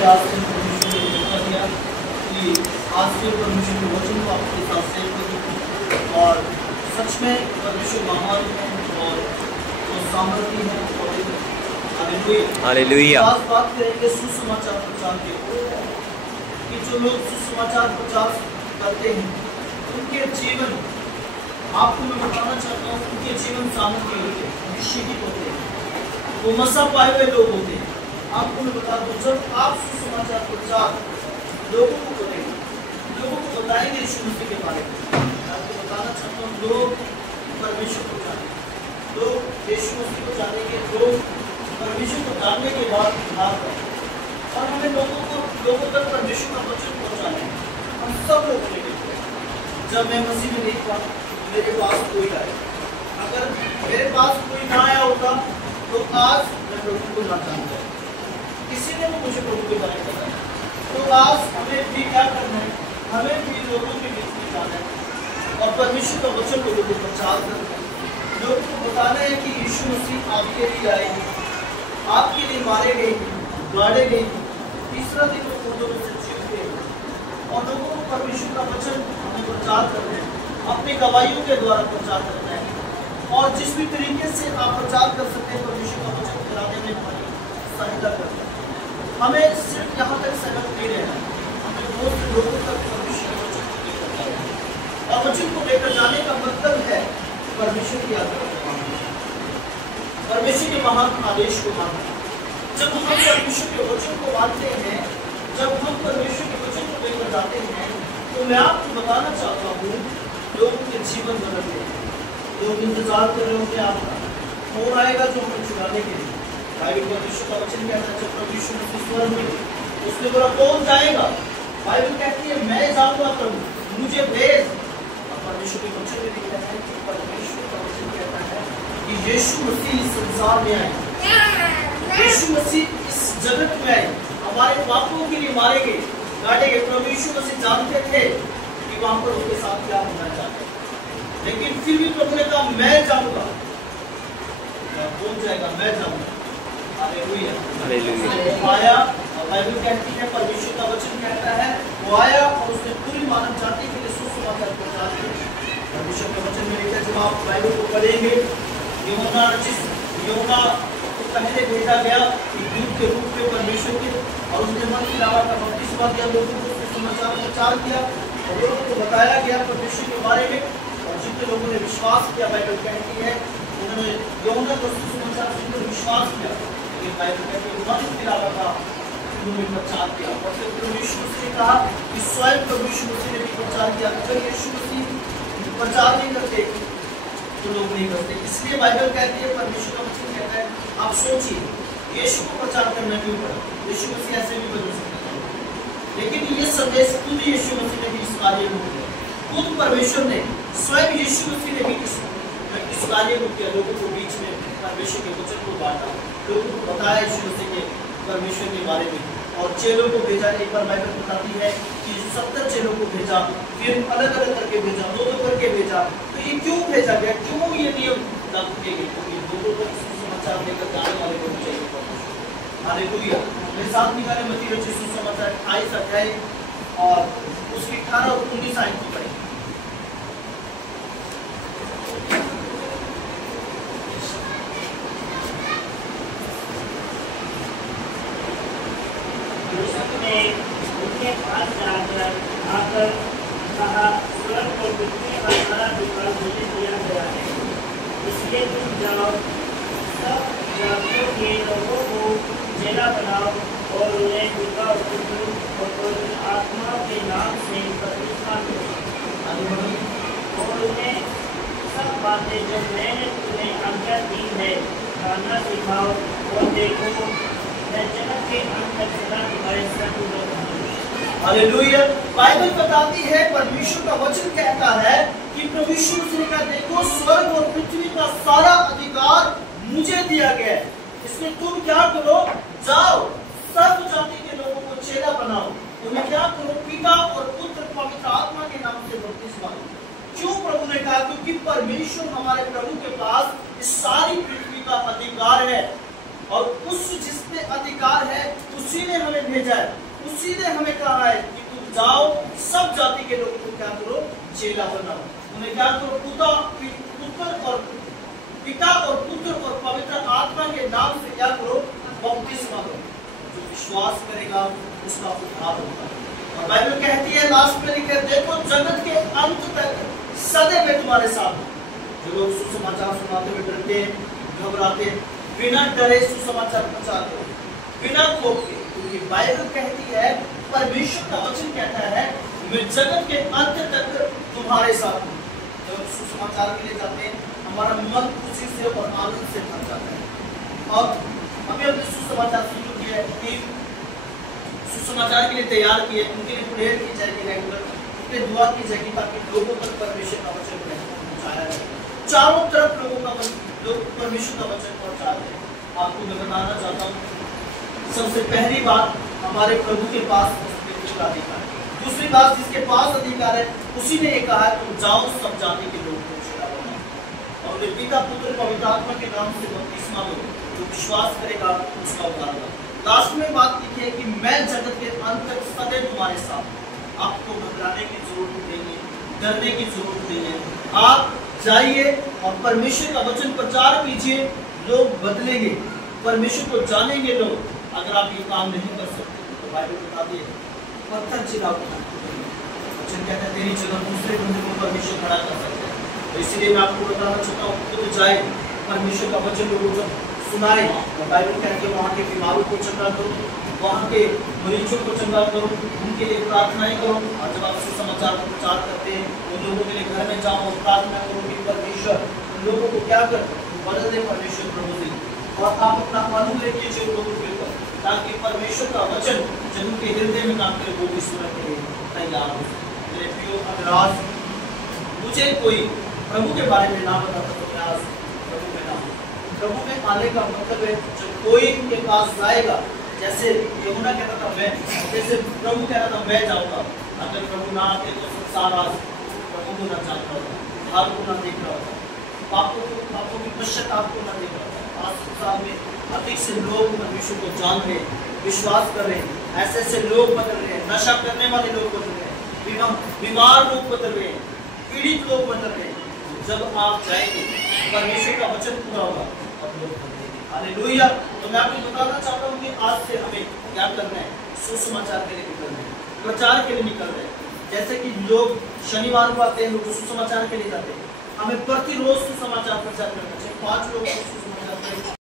प्रयास से परमेश्वर ने मौका दिया कि आज से परमेश्वर के वचन को आपके साथ शेयर करूं। और सच में परमेश्वर महान है और वो सामर्थ्य है। हालेलुया। आज बात करेंगे सुसमाचार प्रचार के कि जो लोग सुसमाचार प्रचार करते हैं उनके जीवन, आपको मैं बताना चाहता हूँ, उनके जीवन सामर्थ्य होते हैं, निश्चित होते हैं, वो मसा पाए हुए लोग होते हैं। आपको मैं बता दूं, जब आप सुसमाचार प्रचार लोगों को करेंगे, लोगों को बताएंगे यीशु मसीह के बारे में, आपको बताना चाहता हूँ, लोग परमेश्वर को जानेंगे, लोग यीशु मसीह को जानेंगे, लोग परमेश्वर को जानने के बाद उद्धार करेंगे। और हमें लोगों तक परमेश्वर का वचन पहुँचाना है। हम सब लोग लेंगे। जब मैं मसीह में नहीं था, मेरे पास कोई आए, अगर मेरे पास कोई ना आया होता तो आज मैं प्रभु को ना जानता, किसी ने भी मुझे प्रभु के बारे में बताया। तो आज हमें भी क्या करना है, हमें भी लोगों के बीच में जाना है और परमेश्वर का वचन लोगों को प्रचार करना है, लोगों को बताना है कि यीशु मसीह आपके लिए आए, आपके लिए मारे गए, गाड़े गए, तीसरा दिन वो मुर्दों में से जी उठे। और लोगों को परमेश्वर का वचन हमें प्रचार करना है, अपनी गवाहियों के द्वारा प्रचार करना है। और जिस भी तरीके से आप प्रचार कर सकते हैं परमेश्वर का वचन फैलाने में हमारी सहायता करना है। हमें सिर्फ यहाँ तक सहमत नहीं रहना, हमें बहुत लोगों तक परमेश्वर के वचन को लेकर जाना है। और वचन को लेकर जाने का मतलब है परमेश्वर की आज्ञा को मानना, परमेश्वर के महान आदेश को मानना। जब हम परमेश्वर के वचन को मानते हैं, जब हम परमेश्वर के वचन को लेकर जाते हैं, तो मैं आपको बताना चाहता हूँ, लोगों के जीवन बदलते हैं। लोग इंतजार कर रहे होंगे आपका, कौन आएगा जो हमें छुड़ाने के लिए। बाइबल परमेश्वर का वचन कहता है, जब परमेश्वर ने स्वर्ग में, उसने बोला कौन जाएगा। बाइबल कहती है मैं जाऊंगा प्रभु, मुझे भेज। और परमेश्वर के वचन में लिखा है कि परमेश्वर का वचन कहता है कि यीशु मसीह इस संसार में आए, यीशु मसीह इस जगत में आए, हमारे पापों के लिए मारे गए, गाड़े गए। प्रभु यीशु मसीह जानते थे कि वहां पर उसके साथ क्या होना चाहते, लेकिन फिर भी प्रभु ने कहा मैं जाऊंगा। कौन जाएगा, मैं जाऊंगा। हालेलुया। वो आया और बाइबल कहती है, परमेश्वर का वचन कहता है वो आया और उसने पूरी मानव जाति के लिए सुसमाचार प्रचार किया। परमेश्वर के वचन में लिखा है, जब आप बाइबल को पढ़ेंगे, यूहन्ना को पहले भेजा गया दूत के रूप में परमेश्वर के, और उसने मन की लावा का बपतिस्मा दिया, लोगों को सुसमाचार प्रचार किया और लोगों को बताया गया परमेश्वर के बारे में। और जितने लोगों ने विश्वास किया, बाइबल कहती है उन्होंने यूहन्ना को सुसमाचार सुनकर विश्वास किया, लेकिन बाइबल कहती है मन की लावा का उन्होंने प्रचार किया। और फिर प्रभु यीशु मसीह ने कहा कि स्वयं प्रभु यीशु मसीह ने भी प्रचार किया। अगर यीशु मसीह प्रचार नहीं करते तो लोग नहीं करते। इसलिए बाइबल कहती है, परमेश्वर का वचन कहता है, आप सोचिए यीशु को प्रचार करना क्यों पड़ा। यीशु मसीह ऐसे भी बदल सकता है, लेकिन ये संदेश खुद यीशु मसीह ने भी इस कार्य को किया। खुद परमेश्वर ने, स्वयं यीशु मसीह ने भी इस कार्य को किया, लोगों को बीच में परमेश्वर के वचन को बांटा, लोगों को बताया यीशु मसीह के परमेश्वर के बारे में। और चेलों को भेजा, एक बार बाइबल बताती है कि 70 चेलों को भेजा, फिर अलग अलग करके भेजा, दो करके भेजा। तो ये क्यों भेजा गया, क्यों ये नियम लागू किए गए, क्योंकि लोगों को सुसमाचार लेकर जाने वाले लोग चाहिए। हालेलुया। मेरे साथ निकाले मत्ती रचित सुसमाचार 28 अध्याय और उसकी 18 और 19 आयत की पढ़ी। उनके पास जाकर आकर कहा, स्वर्ग और पृथ्वी का सारा अधिकार मुझे दिया गया है, इसलिए तुम जाओ, सब जातियों के लोगों को चेला बनाओ और उन्हें पिता और पुत्र और पवित्र आत्मा के नाम से बपतिस्मा दो और उन्हें सब बातें जो मैंने तुम्हें आज्ञा दी है जानना सिखाओ। और देखो मैं जगत के अंत तक सदा तुम्हारे साथ रहूंगा। हालेलुया। बाइबल बताती है, परमेश्वर का वचन कहता है कि प्रभु यीशु मसीह का देखो स्वर्ग और पृथ्वी का सारा अधिकार मुझे दिया गया है, इसलिए तुम क्या करो, जाओ सब जाति के लोगों को चेला बनाओ, उन्हें क्या करो, पिता और पुत्र पवित्र आत्मा के नाम से बपतिस्मा दो। क्यों प्रभु ने कहा, क्योंकि परमेश्वर हमारे प्रभु के पास इस सारी पृथ्वी का अधिकार है और उस जिसमें अधिकार है उसी ने हमें भेजा है, उसी ने हमें कहा है कि तुम जाओ सब जाति के लोगों को क्या करो, चेला बनाओ। उन्हें क्या करो, पिता और पुत्र और पवित्र आत्मा के नाम से क्या करो, बपतिस्मा दो। जो विश्वास करेगा उसका उद्धार होगा। और बाइबल कहती है लास्ट में लिखा है, देखो जगत के अंत तक सदैव मैं तुम्हारे साथ हूं। जो लोग सुसमाचार सुनाते हुए डरते हैं, घबराते हैं, बिना डरे सुसमाचार पहुंचाते हैं, बिना खोफ के, क्योंकि बाइबल कहती है, परमेश्वर का वचन कहता है, मैं जगत के अंत तक तुम्हारे साथ हूं। जब सुसमाचार के लिए जाते हैं, हमारा मन खुशी से और आनंद से भर जाता है। और हमें अपने सुसमाचार सुन चुकी है, टीम सुसमाचार के लिए तैयार किए, उनके लिए प्रेयर की जाएगी रेगुलर, उनके दुआ की जाएगी ताकि लोगों तक परमेश्वर का वचन पहुंचाया जाए, चारों तरफ लोगों का लोग परमेश्वर का वचन पहुंचा दे। आपको मैं बताना चाहता हूँ, सबसे पहली बात, हमारे प्रभु के पास अधिकार है। दूसरी बात, जिसके पास अधिकार है उसी ने ये कहा है, तुम जाओ सब जाति के लोगों को चेला बनाओ और उन्हें पिता पुत्र पवित्र आत्मा के नाम से बपतिस्मा दो। जो विश्वास करेगा उसका उद्धार होगा। लास्ट में बात लिखी है कि मैं जगत के अंत तक सदैव तुम्हारे साथ। आपको घबराने की जरूरत नहीं है, डरने की जरूरत नहीं है। आप जाइए और परमेश्वर का वचन प्रचार कीजिए, लोग बदलेंगे, परमेश्वर को जानेंगे लोग। अगर आप ये काम नहीं कर सकते तो बाइबल बताती है, पत्थर चिल्लाओ। वचन कहता है, तेरी जगह दूसरे बंदे को परमेश्वर खड़ा कर सकते हैं। तो इसलिए मैं आपको बताना चाहता हूँ, खुद जाए, परमेश्वर का वचन लोगों को सुनाए। बाइबल कहती है, वहाँ के बीमारों को चंगा करो, वहाँ के मरीजों को चंगा करो, उनके लिए प्रार्थनाएं करो। और जब आप सुसमाचार का प्रचार करते हैं, उन लोगों के लिए घर में जाओ और प्रार्थना करो कि परमेश्वर उन लोगों को क्या कर बदल दे, परमेश्वर प्रभु से। और आप अपना अनुभव कीजिए लोगों के ऊपर, ताकि परमेश्वर का वचन जब उनके हृदय में काम करे, वो भी सुनने के लिए तैयार हो। मेरे प्रियो, अगर आज मुझे कोई प्रभु के बारे में ना बताता तो मैं आज प्रभु में ना हूं। प्रभु में आने का मतलब है, जब कोई के पास जाएगा, जैसे यमुना कहता था मैं, जैसे प्रभु कहता था मैं जाऊंगा। अगर प्रभु ना आते तो संसार आज प्रभु को ना जानता होता, हाल को ना देख रहा होता, पापों की पश्चाताप को ना देख रहा होता। आज संसार में अधिक से लोग परमेश्वर को जान रहे, विश्वास कर रहे हैं, ऐसे लोग बदल रहे हैं, नशा करने वाले लोग बदल रहे हैं, बीमार लोग बदल रहे हैं, पीड़ित लोग बदल रहे हैं। जब आप जाएंगे, परमेश्वर का वचन पूरा होगा और लोग बदलेंगे। हालेलुया। तो मैं आपको बताना चाहता हूँ कि आज से हमें क्या करना है, सुसमाचार के लिए निकलना है, प्रचार के लिए निकल रहे हैं। जैसे कि लोग शनिवार को आते हैं, लोग सुसमाचार के लिए जाते हैं, हमें प्रतिरोज सुसमाचार प्रचार करना चाहिए। 5 लोग सुसमाचार करें।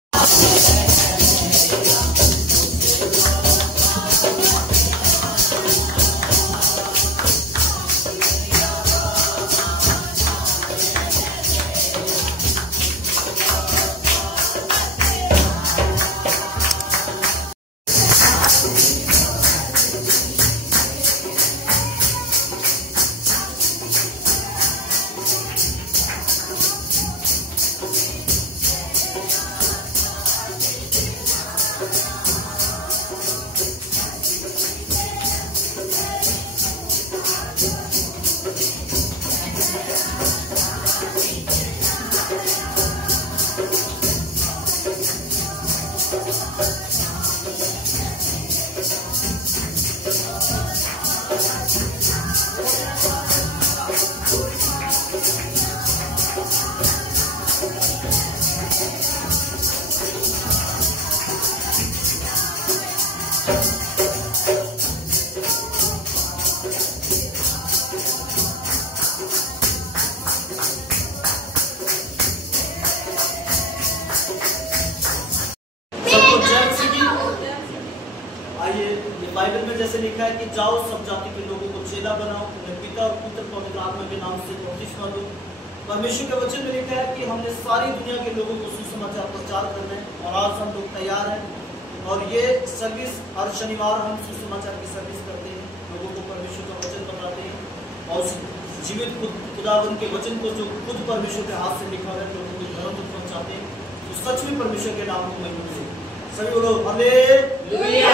बाइबल में जैसे लिखा है कि जाओ सब जाति के लोगों को चेला बनाओ, उन्हें पिता और पुत्र पवित्र आत्मा के नाम से बपतिस्मा दो। परमेश्वर के वचन में लिखा है कि हमने सारी दुनिया के लोगों को सुसमाचार प्रचार करना है और आज हम लोग तैयार हैं। और ये सर्विस हर शनिवार हम सुसमाचार की सर्विस करते हैं, लोगों को परमेश्वर का वचन बताते हैं और उस जीवित खुदावंद के वचन को जो खुद परमेश्वर के हाथ से लिखा है लोगों के घरों तक पहुँचाते हैं। तो सच में परमेश्वर के नाम को महिमा मिले। सभी बोलो हालेलुया।